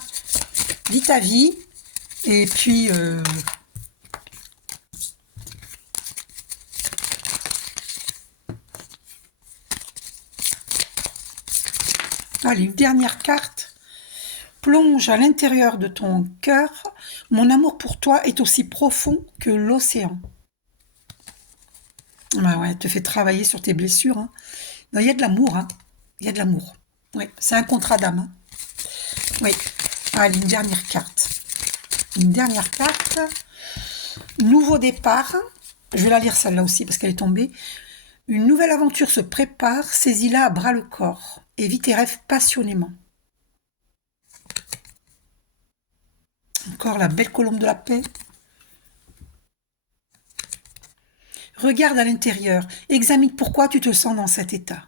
Vis ta vie et puis allez, une dernière carte. Plonge à l'intérieur de ton cœur. Mon amour pour toi est aussi profond que l'océan. Ah ouais, elle te fait travailler sur tes blessures. Hein. Il y a de l'amour. Hein. Il y a de l'amour. Oui, c'est un contrat d'âme. Hein. Oui. Allez, une dernière carte. Une dernière carte. Nouveau départ. Je vais la lire celle-là aussi parce qu'elle est tombée. Une nouvelle aventure se prépare. Saisis-la à bras le corps. Et vis tes rêves passionnément. Encore la belle colombe de la paix. Regarde à l'intérieur. Examine pourquoi tu te sens dans cet état.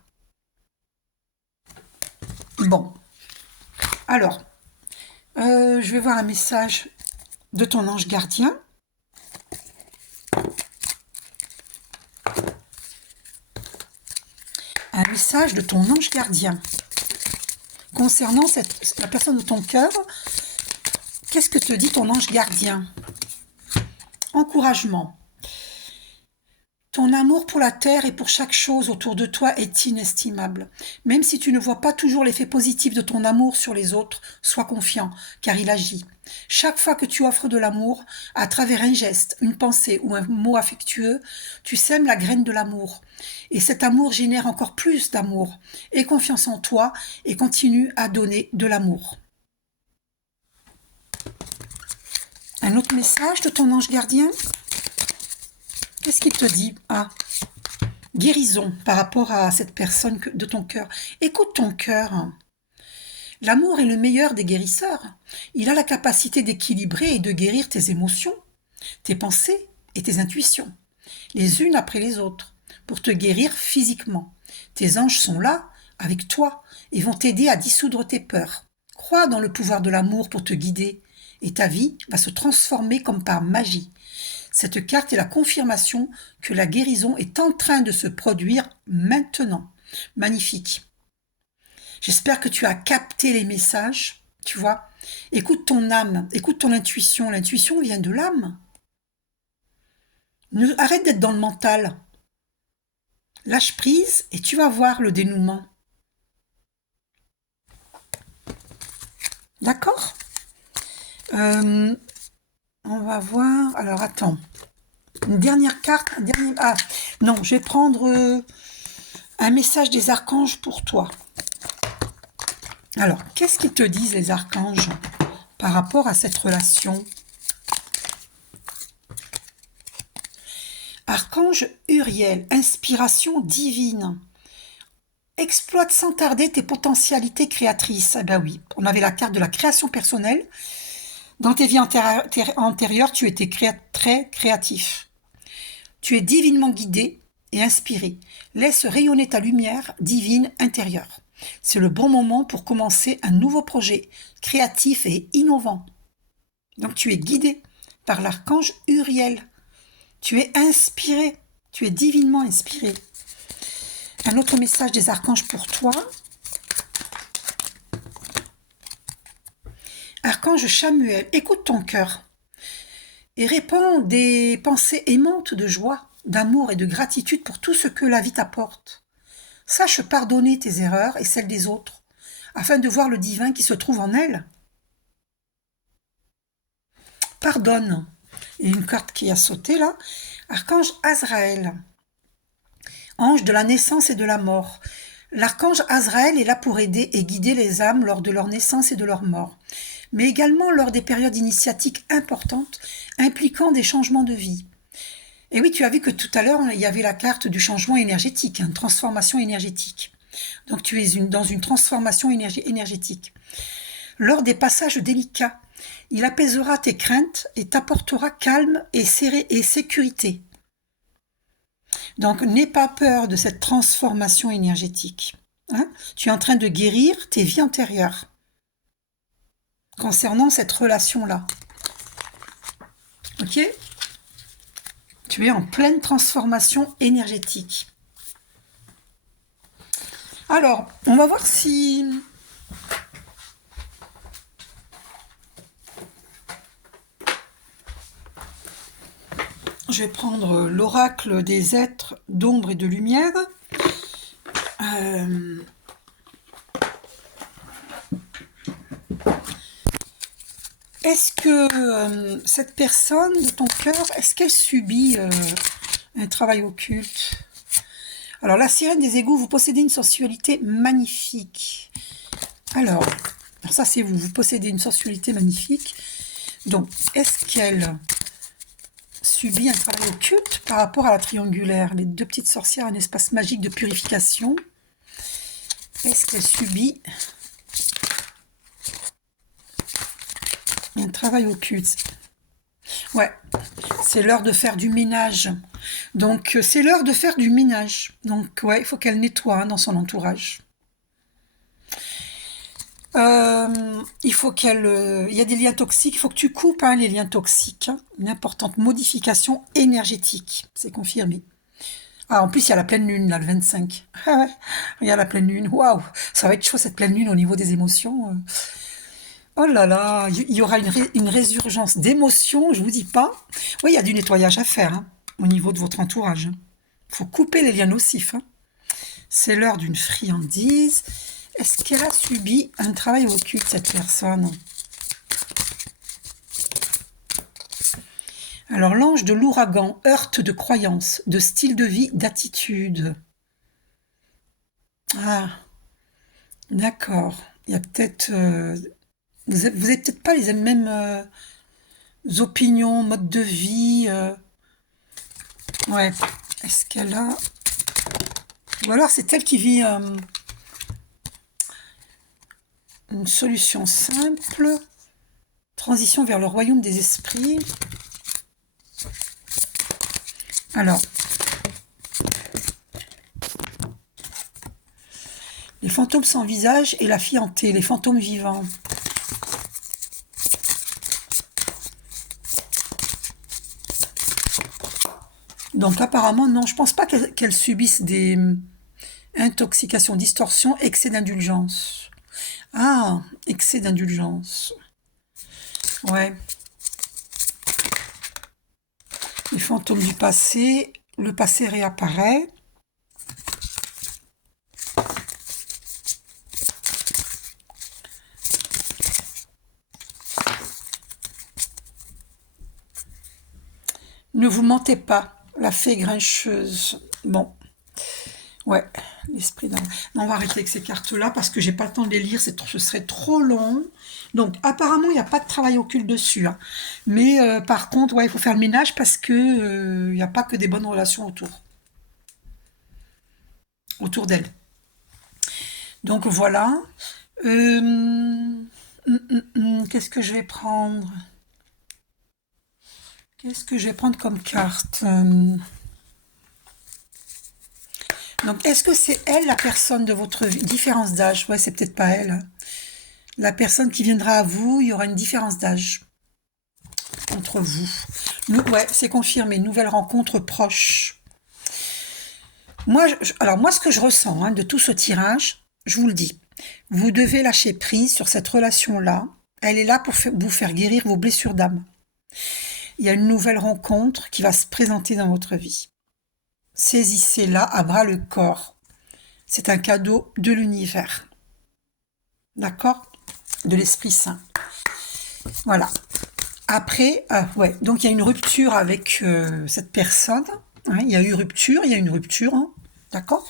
Bon. Alors, je vais voir un message de ton ange gardien. Un message de ton ange gardien. Concernant la personne de ton cœur, qu'est-ce que te dit ton ange gardien? Encouragement. Ton amour pour la terre et pour chaque chose autour de toi est inestimable. Même si tu ne vois pas toujours l'effet positif de ton amour sur les autres, sois confiant, car il agit. Chaque fois que tu offres de l'amour, à travers un geste, une pensée ou un mot affectueux, tu sèmes la graine de l'amour. Et cet amour génère encore plus d'amour. Aie confiance en toi et continue à donner de l'amour. Un autre message de ton ange gardien? Qu'est-ce qu'il te dit? Ah, guérison par rapport à cette personne de ton cœur. Écoute ton cœur. L'amour est le meilleur des guérisseurs. Il a la capacité d'équilibrer et de guérir tes émotions, tes pensées et tes intuitions, les unes après les autres, pour te guérir physiquement. Tes anges sont là, avec toi, et vont t'aider à dissoudre tes peurs. Crois dans le pouvoir de l'amour pour te guider, et ta vie va se transformer comme par magie. Cette carte est la confirmation que la guérison est en train de se produire maintenant. Magnifique. J'espère que tu as capté les messages, tu vois. Écoute ton âme, écoute ton intuition. L'intuition vient de l'âme. Arrête d'être dans le mental. Lâche prise et tu vas voir le dénouement. D'accord. On va voir. Alors attends. Une dernière carte. Ah, non, je vais prendre un message des archanges pour toi. Alors, qu'est-ce qu'ils te disent les archanges par rapport à cette relation? Archange Uriel, inspiration divine. Exploite sans tarder tes potentialités créatrices. Eh ben oui, on avait la carte de la création personnelle. Dans tes vies antérieures, tu étais très créatif. Tu es divinement guidé et inspiré. Laisse rayonner ta lumière divine intérieure. C'est le bon moment pour commencer un nouveau projet créatif et innovant. Donc tu es guidé par l'archange Uriel. Tu es inspiré. Tu es divinement inspiré. Un autre message des archanges pour toi. Archange Chamuel, écoute ton cœur et répands des pensées aimantes de joie, d'amour et de gratitude pour tout ce que la vie t'apporte. Sache pardonner tes erreurs et celles des autres, afin de voir le divin qui se trouve en elles. Pardonne. Et une carte qui a sauté là. Archange Azraël, ange de la naissance et de la mort. L'archange Azraël est là pour aider et guider les âmes lors de leur naissance et de leur mort, mais également lors des périodes initiatiques importantes impliquant des changements de vie. Et oui, tu as vu que tout à l'heure, il y avait la carte du changement énergétique, une transformation énergétique. Donc tu es dans une transformation énergétique. Lors des passages délicats, il apaisera tes craintes et t'apportera calme et sécurité. Donc n'aie pas peur de cette transformation énergétique. Hein? Tu es en train de guérir tes vies antérieures concernant cette relation-là. Ok? Tu es en pleine transformation énergétique. Alors, on va voir si... Je vais prendre l'oracle des êtres d'ombre et de lumière. Est-ce que cette personne de ton cœur, est-ce qu'elle subit un travail occulte? Alors, la sirène des égouts, vous possédez une sensualité magnifique. Alors ça c'est vous, vous possédez une sensualité magnifique. Donc, est-ce qu'elle subit un travail occulte par rapport à la triangulaire? Les deux petites sorcières, un espace magique de purification. Est-ce qu'elle subit un travail occulte? Ouais, c'est l'heure de faire du ménage. Donc, c'est l'heure de faire du ménage. Donc, ouais, il faut qu'elle nettoie dans son entourage. Il faut qu'elle... il y a des liens toxiques, il faut que tu coupes les liens toxiques. Une importante modification énergétique, c'est confirmé. Ah, en plus, il y a la pleine lune, là, le 25. Ah ouais, il y a la pleine lune. Waouh, ça va être chaud, cette pleine lune, au niveau des émotions. Oh là là, il y aura une résurgence d'émotions, je vous dis pas. Oui, il y a du nettoyage à faire au niveau de votre entourage. Il faut couper les liens nocifs. C'est l'heure d'une friandise. Est-ce qu'elle a subi un travail occulte, cette personne? Alors, l'ange de l'ouragan heurte de croyances, de style de vie, d'attitude. Ah, d'accord. Il y a peut-être... vous n'avez peut-être pas les mêmes opinions, modes de vie. Ouais. Est-ce qu'elle a... Ou alors c'est elle qui vit... Une solution simple. Transition vers le royaume des esprits. Alors, les fantômes sans visage et la fille hantée, les fantômes vivants. Donc apparemment, non, je pense pas qu'elles subissent des intoxications, distorsions, excès d'indulgence. Ah, excès d'indulgence. Ouais. Les fantômes du passé, le passé réapparaît. Ne vous mentez pas, la fée grincheuse. Bon, ouais, l'esprit d'un... On va arrêter avec ces cartes-là parce que j'ai pas le temps de les lire, ce serait trop long. Donc, apparemment, il n'y a pas de travail occulte dessus. Hein. Mais par contre, ouais, il faut faire le ménage parce que il n'y a pas que des bonnes relations autour d'elle. Donc, voilà. Qu'est-ce que je vais prendre? Qu'est-ce que je vais prendre comme carte? Donc, est-ce que c'est elle, la personne de votre vie? Différence d'âge. Ouais, c'est peut-être pas elle. La personne qui viendra à vous, il y aura une différence d'âge entre vous. Ouais, c'est confirmé. Nouvelle rencontre proche. Moi, alors moi, ce que je ressens hein, de tout ce tirage, je vous le dis, vous devez lâcher prise sur cette relation-là. Elle est là pour vous faire guérir vos blessures d'âme. Il y a une nouvelle rencontre qui va se présenter dans votre vie. Saisissez-la à bras le corps. C'est un cadeau de l'univers. D'accord? De l'Esprit Saint. Voilà. Après, ouais, donc il y a une rupture avec cette personne. Hein, il y a eu rupture, il y a une rupture. Hein, d'accord?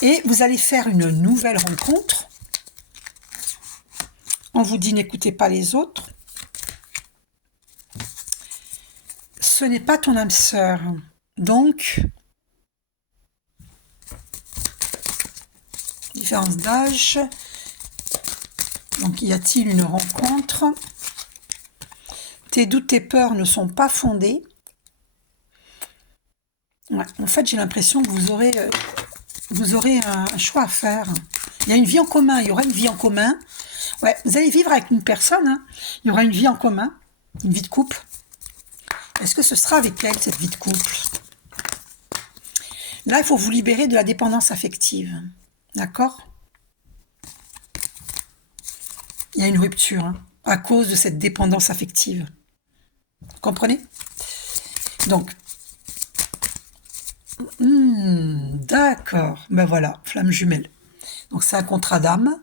Et vous allez faire une nouvelle rencontre. On vous dit n'écoutez pas les autres. Ce n'est pas ton âme sœur. Donc, différence d'âge. Donc, y a-t-il une rencontre? Tes doutes, tes peurs ne sont pas fondés. Ouais, en fait, j'ai l'impression que vous aurez un choix à faire. Il y a une vie en commun, il y aura une vie en commun. Ouais, vous allez vivre avec une personne, hein. Il y aura une vie en commun, une vie de couple. Est-ce que ce sera avec elle, cette vie de couple? Là, il faut vous libérer de la dépendance affective. D'accord? Il y a une rupture hein, à cause de cette dépendance affective. Vous comprenez? Donc, d'accord. Ben voilà, flamme jumelle. Donc, c'est un contrat d'âme.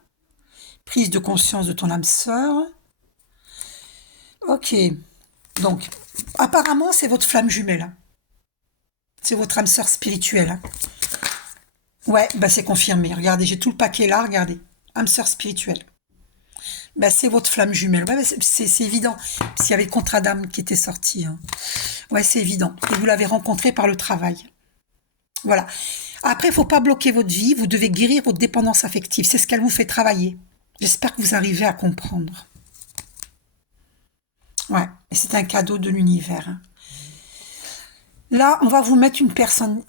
Prise de conscience de ton âme sœur. Ok. Donc, apparemment, c'est votre flamme jumelle. Hein. C'est votre âme sœur spirituelle. Hein. Ouais, bah c'est confirmé. Regardez, j'ai tout le paquet là, regardez. Âme sœur spirituelle. Bah, c'est votre flamme jumelle. Ouais, c'est évident. S'il y avait le contrat d'âme qui était sorti. Hein. Ouais, c'est évident. Et vous l'avez rencontré par le travail. Voilà. Après, il ne faut pas bloquer votre vie. Vous devez guérir votre dépendance affective. C'est ce qu'elle vous fait travailler. J'espère que vous arrivez à comprendre. Ouais. Et c'est un cadeau de l'univers. Hein. Là, on va vous mettre une personne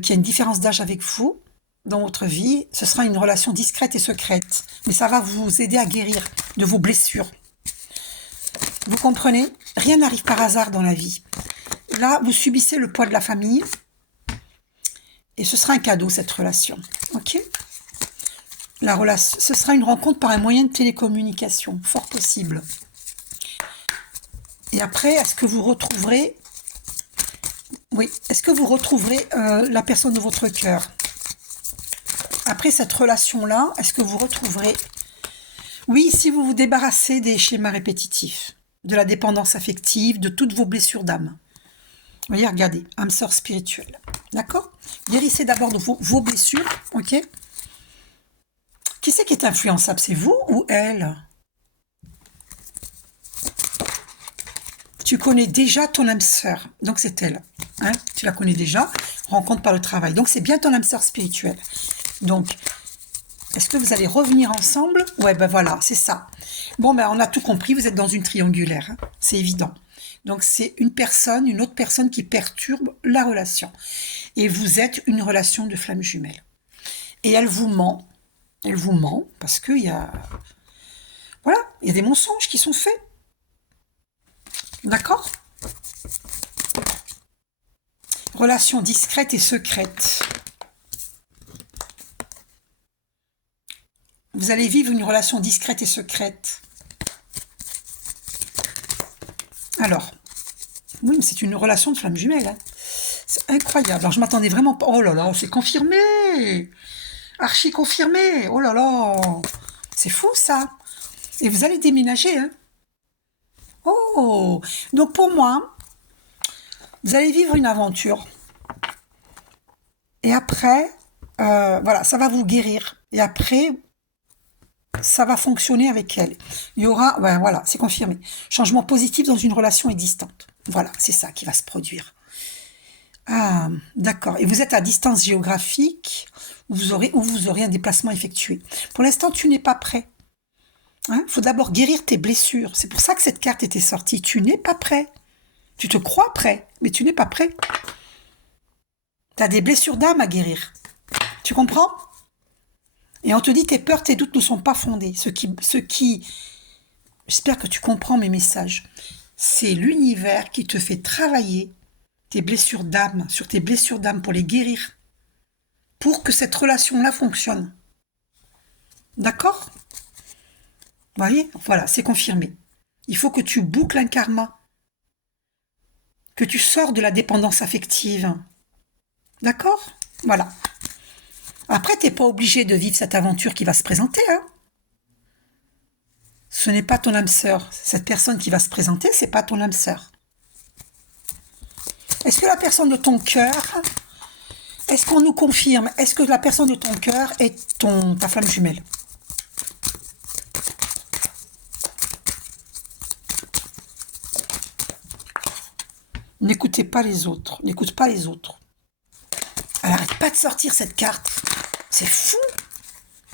qui a une différence d'âge avec vous dans votre vie. Ce sera une relation discrète et secrète. Mais ça va vous aider à guérir de vos blessures. Vous comprenez? Rien n'arrive par hasard dans la vie. Là, vous subissez le poids de la famille. Et ce sera un cadeau, cette relation. Ok? La relation, ce sera une rencontre par un moyen de télécommunication. Fort possible. Et après, est-ce que vous retrouverez... Oui, est-ce que vous retrouverez la personne de votre cœur? Après cette relation-là, est-ce que vous retrouverez... Oui, si vous vous débarrassez des schémas répétitifs, de la dépendance affective, de toutes vos blessures d'âme. Vous voyez, regardez, âme sœur spirituelle. D'accord? Guérissez d'abord de vos blessures, ok? Qui c'est qui est influençable? C'est vous ou elle? Tu connais déjà ton âme sœur, donc c'est elle. Hein? Tu la connais déjà, rencontre par le travail. Donc c'est bien ton âme sœur spirituelle. Donc, Est-ce que vous allez revenir ensemble? Ouais, ben voilà, c'est ça. Bon, ben on a tout compris, vous êtes dans une triangulaire, hein, c'est évident. Donc c'est une autre personne qui perturbe la relation. Et vous êtes une relation de flamme jumelle. Et elle vous ment, parce qu'il y a... Voilà, il y a des mensonges qui sont faits. D'accord? Relation discrète et secrète. Vous allez vivre une relation discrète et secrète. Alors, oui, mais c'est une relation de flamme jumelle. Hein. C'est incroyable. Alors, je m'attendais vraiment pas... Oh là là, c'est confirmé. Archi confirmé. Oh là là. C'est fou, ça. Et vous allez déménager. Hein. Oh. Donc, pour moi, vous allez vivre une aventure. Et après, voilà, ça va vous guérir. Et après, ça va fonctionner avec elle. Il y aura, ben voilà, c'est confirmé. Changement positif dans une relation existante. Voilà, c'est ça qui va se produire. Ah, d'accord. Et vous êtes à distance géographique où vous aurez un déplacement effectué. Pour l'instant, tu n'es pas prêt. Il faut d'abord guérir tes blessures. C'est pour ça que cette carte était sortie. Tu n'es pas prêt. Tu te crois prêt, mais tu n'es pas prêt. Tu as des blessures d'âme à guérir. Tu comprends? Et on te dit tes peurs, tes doutes ne sont pas fondés. J'espère que tu comprends mes messages. C'est l'univers qui te fait travailler tes blessures d'âme, sur tes blessures d'âme pour les guérir. Pour que cette relation-là fonctionne. D'accord? Vous voyez? Voilà, c'est confirmé. Il faut que tu boucles un karma. Que tu sors de la dépendance affective. D'accord? Voilà. Après, t'es pas obligé de vivre cette aventure qui va se présenter. Hein. Ce n'est pas ton âme sœur. Cette personne qui va se présenter, c'est pas ton âme sœur. Est-ce que la personne de ton cœur, est-ce qu'on nous confirme, est-ce que la personne de ton cœur est ta flamme jumelle? N'écoutez pas les autres. N'écoute pas les autres. Elle n'arrête pas de sortir cette carte. C'est fou.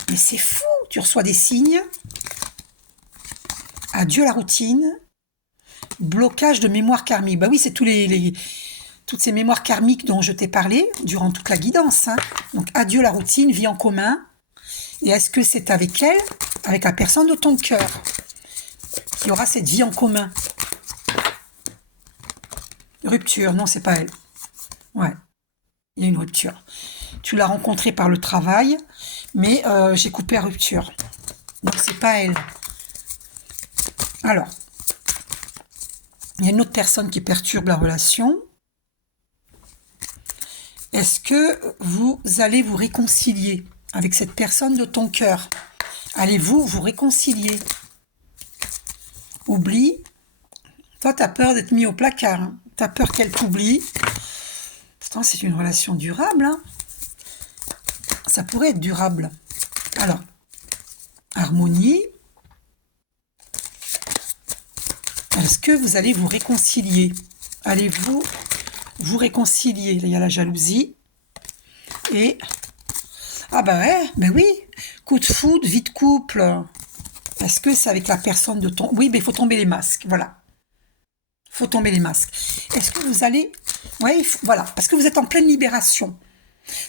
Mais c'est fou. Tu reçois des signes. Adieu la routine. Blocage de mémoire karmique. Bah oui, c'est toutes ces mémoires karmiques dont je t'ai parlé durant toute la guidance. Hein. Donc adieu la routine, vie en commun. Et est-ce que c'est avec elle, avec la personne de ton cœur, qui aura cette vie en commun? Rupture, non, c'est pas elle. Ouais, il y a une rupture. Tu l'as rencontrée par le travail, mais j'ai coupé la rupture. Donc c'est pas elle. Alors, il y a une autre personne qui perturbe la relation. Est-ce que vous allez vous réconcilier avec cette personne de ton cœur? Allez-vous vous réconcilier? Oublie. Toi, tu as peur d'être mis au placard. Hein. Tu as peur qu'elle t'oublie. Pourtant, c'est une relation durable. Hein. Ça pourrait être durable. Alors, harmonie. Est-ce que vous allez vous réconcilier? Allez-vous vous réconcilier? Il y a la jalousie. Et... Ah bah ouais, ben oui. Coup de foudre, vie de couple. Est-ce que c'est avec la personne de ton... Oui, mais il faut tomber les masques, voilà. Il faut tomber les masques. Est-ce que vous allez... Oui, voilà, parce que vous êtes en pleine libération.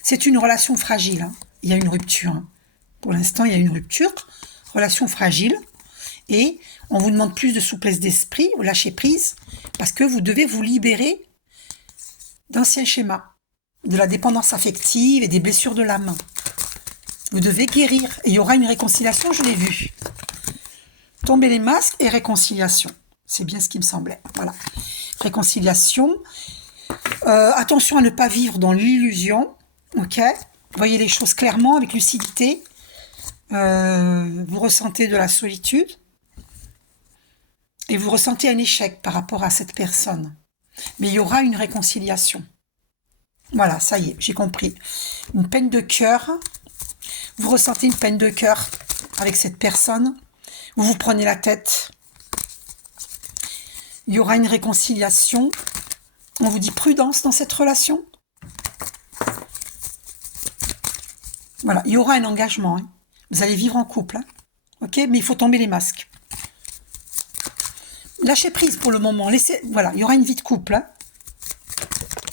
C'est une relation fragile. Hein. Il y a une rupture. Hein. Pour l'instant, il y a une rupture. Relation fragile. Et on vous demande plus de souplesse d'esprit, vous lâchez prise, parce que vous devez vous libérer d'anciens schémas, de la dépendance affective et des blessures de l'âme. Vous devez guérir. Et il y aura une réconciliation, je l'ai vu. Tomber les masques et réconciliation. C'est bien ce qui me semblait. Voilà. Réconciliation. Attention à ne pas vivre dans l'illusion. Ok. Voyez les choses clairement, avec lucidité. Vous ressentez de la solitude. Et vous ressentez un échec par rapport à cette personne. Mais il y aura une réconciliation. Voilà, ça y est, j'ai compris. Une peine de cœur. Vous ressentez une peine de cœur avec cette personne. Vous vous prenez la tête. Il y aura une réconciliation. On vous dit prudence dans cette relation. Voilà, il y aura un engagement. Hein. Vous allez vivre en couple, hein. Ok, mais il faut tomber les masques. Lâchez prise pour le moment. Laissez, voilà, il y aura une vie de couple, hein.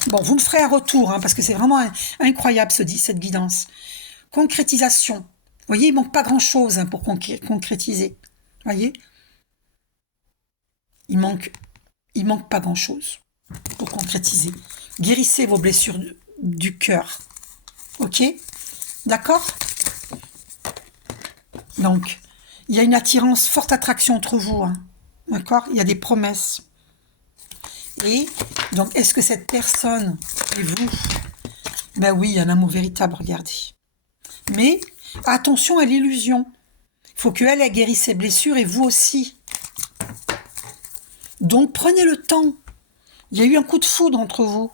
Bon, vous me ferez un retour, hein, parce que c'est vraiment incroyable cette guidance. Concrétisation. Vous voyez, il manque pas grand-chose, hein, pour concrétiser. Vous voyez, il manque pas grand-chose pour concrétiser. Guérissez vos blessures du cœur. Ok? D'accord? Donc, il y a une attirance, forte attraction entre vous, hein. D'accord? Il y a des promesses. Et donc, est-ce que cette personne et vous? Ben oui, il y a un amour véritable, regardez. Mais attention à l'illusion. Il faut qu'elle ait guéri ses blessures et vous aussi. Donc, prenez le temps. Il y a eu un coup de foudre entre vous.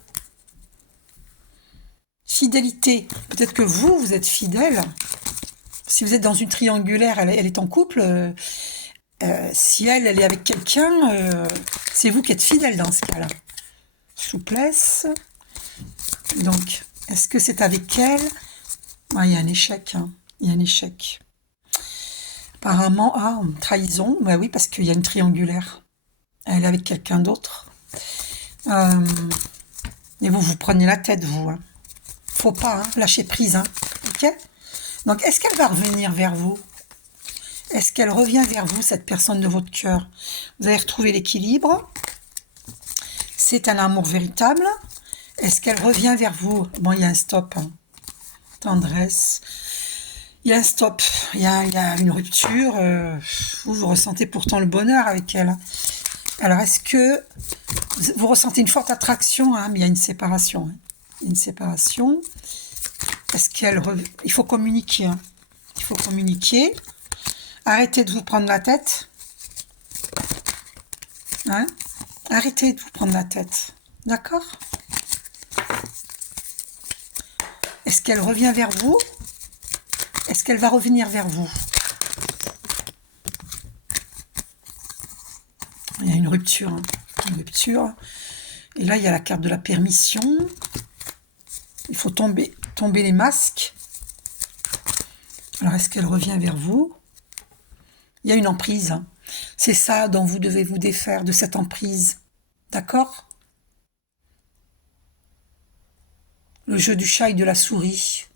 Fidélité. Peut-être que vous êtes fidèle. Si vous êtes dans une triangulaire, elle est en couple. Si elle est avec quelqu'un, c'est vous qui êtes fidèle dans ce cas-là. Souplesse. Donc, est-ce que c'est avec elle? Il y a un échec. Hein. Il y a un échec. Apparemment, trahison. Bah oui, parce qu'il y a une triangulaire. Elle est avec quelqu'un d'autre. Et vous prenez la tête, vous. Hein. Faut pas, hein, lâcher prise. Hein. Ok? Donc, est-ce qu'elle va revenir vers vous? Est-ce qu'elle revient vers vous, cette personne de votre cœur? Vous allez retrouver l'équilibre. C'est un amour véritable. Est-ce qu'elle revient vers vous? Bon, il y a un stop. Hein. Tendresse. Il y a un stop. Il y a une rupture. Vous ressentez pourtant le bonheur avec elle. Alors, est-ce que vous ressentez une forte attraction, hein, mais il y a une séparation. Hein. Une séparation. Est-ce qu'elle... Il faut communiquer. Hein. Il faut communiquer. Arrêtez de vous prendre la tête. Hein? Arrêtez de vous prendre la tête. D'accord? Est-ce qu'elle revient vers vous? Est-ce qu'elle va revenir vers vous? Il y a une rupture. Hein. Une rupture. Et là, il y a la carte de la permission. Il faut tomber les masques. Alors, est-ce qu'elle revient vers vous? Il y a une emprise. Hein. C'est ça dont vous devez vous défaire, de cette emprise. D'accord? Le jeu du chat et de la souris.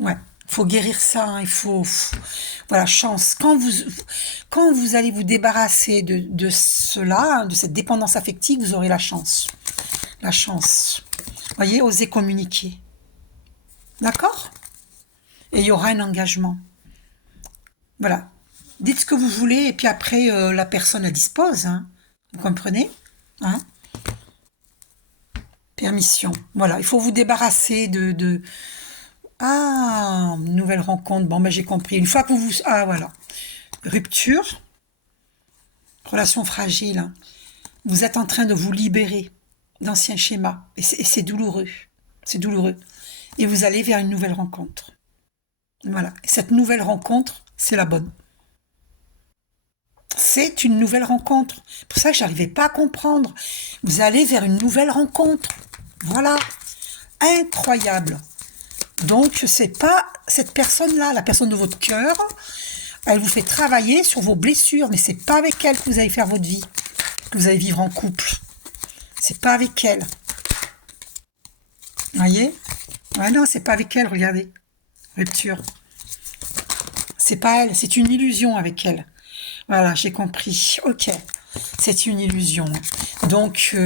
Ouais, faut guérir ça. Hein. Il faut... Voilà, chance. Quand vous allez vous débarrasser de cela, de cette dépendance affective, vous aurez la chance. La chance. Voyez, osez communiquer. D'accord? Et il y aura un engagement. Voilà. Dites ce que vous voulez et puis après, la personne la dispose. Hein. Vous comprenez? Hein? Permission. Voilà, il faut vous débarrasser de... Ah, nouvelle rencontre. Bon, ben j'ai compris. Une fois que vous... Ah, voilà. Rupture. Relation fragile. Hein. Vous êtes en train de vous libérer d'anciens schémas. Et c'est douloureux. C'est douloureux. Et vous allez vers une nouvelle rencontre. Voilà. Et cette nouvelle rencontre, c'est la bonne. C'est une nouvelle rencontre. Pour ça que j'arrivais pas à comprendre. Vous allez vers une nouvelle rencontre. Voilà. Incroyable. Donc, c'est pas cette personne-là, la personne de votre cœur. Elle vous fait travailler sur vos blessures, mais c'est pas avec elle que vous allez faire votre vie, que vous allez vivre en couple. C'est pas avec elle. Vous voyez? Ouais, non, c'est pas avec elle, regardez. Rupture. C'est pas elle, c'est une illusion avec elle. Voilà, j'ai compris. Ok, c'est une illusion. Donc,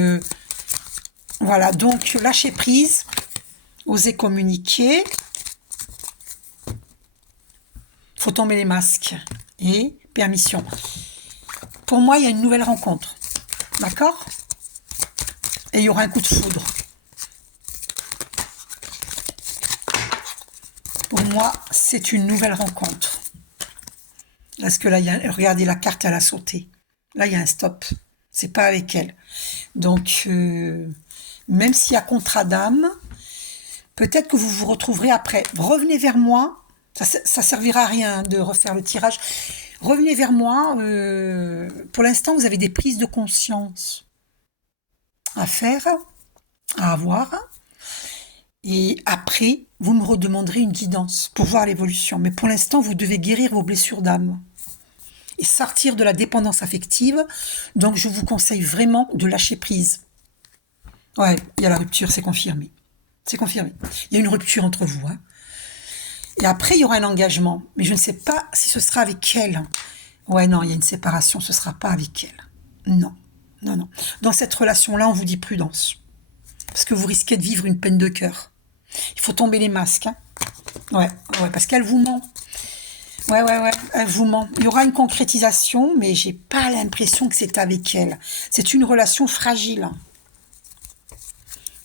voilà, donc lâchez prise, osez communiquer. Faut tomber les masques. Et permission. Pour moi, il y a une nouvelle rencontre. D'accord? Et il y aura un coup de foudre. Pour moi, c'est une nouvelle rencontre. Parce que là, regardez, la carte, elle a sauté. Là, il y a un stop. C'est pas avec elle. Donc, même s'il y a contrat d'âme, peut-être que vous vous retrouverez après. Revenez vers moi. Ça servira à rien de refaire le tirage. Revenez vers moi. Pour l'instant, vous avez des prises de conscience à faire, à avoir. Et après, vous me redemanderez une guidance pour voir l'évolution. Mais pour l'instant, vous devez guérir vos blessures d'âme et sortir de la dépendance affective. Donc, je vous conseille vraiment de lâcher prise. Ouais, il y a la rupture, c'est confirmé. C'est confirmé. Il y a une rupture entre vous. Hein. Et après, il y aura un engagement. Mais je ne sais pas si ce sera avec elle. Ouais, non, il y a une séparation, ce ne sera pas avec elle. Non, non, non. Dans cette relation-là, on vous dit prudence. Parce que vous risquez de vivre une peine de cœur. Il faut tomber les masques. Hein. Ouais, ouais, parce qu'elle vous ment. Ouais, ouais, ouais, elle vous ment. Il y aura une concrétisation, mais j'ai pas l'impression que c'est avec elle. C'est une relation fragile.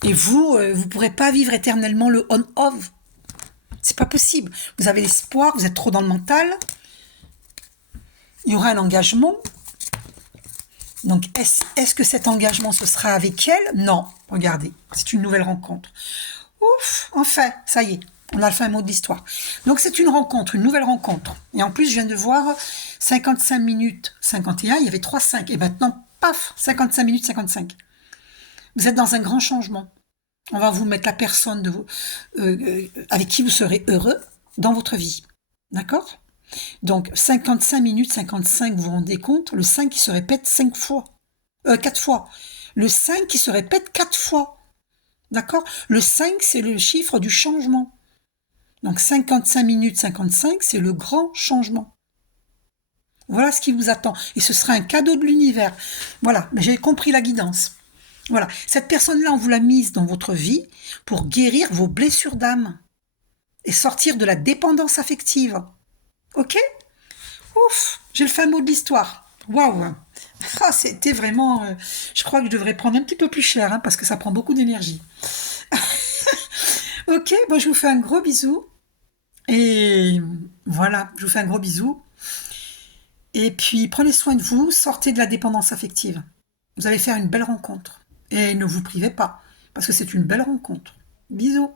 Et vous pourrez pas vivre éternellement le on-off. C'est pas possible. Vous avez l'espoir, vous êtes trop dans le mental. Il y aura un engagement. Donc, est-ce que cet engagement, ce sera avec elle? Non. Regardez, c'est une nouvelle rencontre. Ouf, enfin, ça y est, on a fait un mot de l'histoire. Donc, c'est une rencontre, une nouvelle rencontre. Et en plus, je viens de voir 55 minutes 51, il y avait 3,5. Et maintenant, paf, 55 minutes 55. Vous êtes dans un grand changement. On va vous mettre la personne avec qui vous serez heureux dans votre vie. D'accord? Donc, 55 minutes 55, vous vous rendez compte? Le 5 qui se répète 5 fois. 4 fois. Le 5 qui se répète 4 fois. D'accord? Le 5, c'est le chiffre du changement. Donc, 55 minutes 55, c'est le grand changement. Voilà ce qui vous attend. Et ce sera un cadeau de l'univers. Voilà, mais j'ai compris la guidance. Voilà, cette personne-là, on vous l'a mise dans votre vie pour guérir vos blessures d'âme et sortir de la dépendance affective. Ok? Ouf, j'ai le fin mot de l'histoire. Waouh! Ah, c'était vraiment... je crois que je devrais prendre un petit peu plus cher, hein, parce que ça prend beaucoup d'énergie. Ok, bon, je vous fais un gros bisou. Et voilà, je vous fais un gros bisou. Et puis, prenez soin de vous, sortez de la dépendance affective. Vous allez faire une belle rencontre. Et ne vous privez pas, parce que c'est une belle rencontre. Bisous.